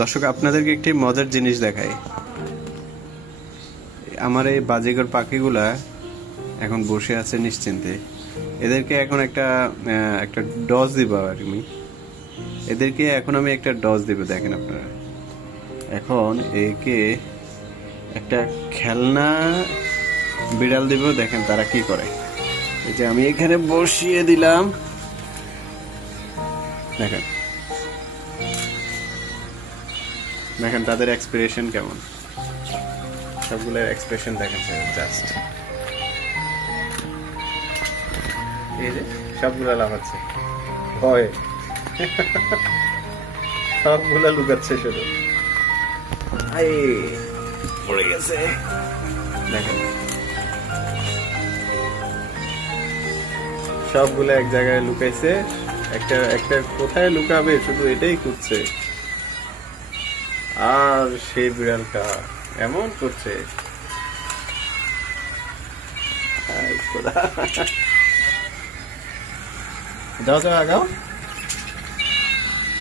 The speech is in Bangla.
দর্শক, আপনাদেরকে একটি মজার জিনিস দেখাই। আমার এই বাজিগর পাখিগুলা এখন বসে আছে নিশ্চিন্তে। এদেরকে এখন একটা ডজ দিব আমি। এদেরকে এখন আমি একটা ডজ দিব। দেখেন আপনারা, এখন একে একটা খেলনা বিড়াল দিব। দেখেন তারা কি করে। এই যে আমি এখানে বসিয়ে দিলাম, দেখেন দেখেন তাদের এক্সপ্রেশন কেমন। সবগুলোর এক্সপ্রেশন দেখেন জাস্ট। এই যে সবগুলো লাফাচ্ছে, ভয় সবগুলো লুকাচ্ছে শুধু। পড়ে গেছে, দেখেন সবগুলো এক জায়গায় লুকাইছে। একটা একটা কোথায় লুকাবে শুধু এটাই খুঁজছে। আর সেই বিড়ালটা এমন করছে, যাও যাও আগাও।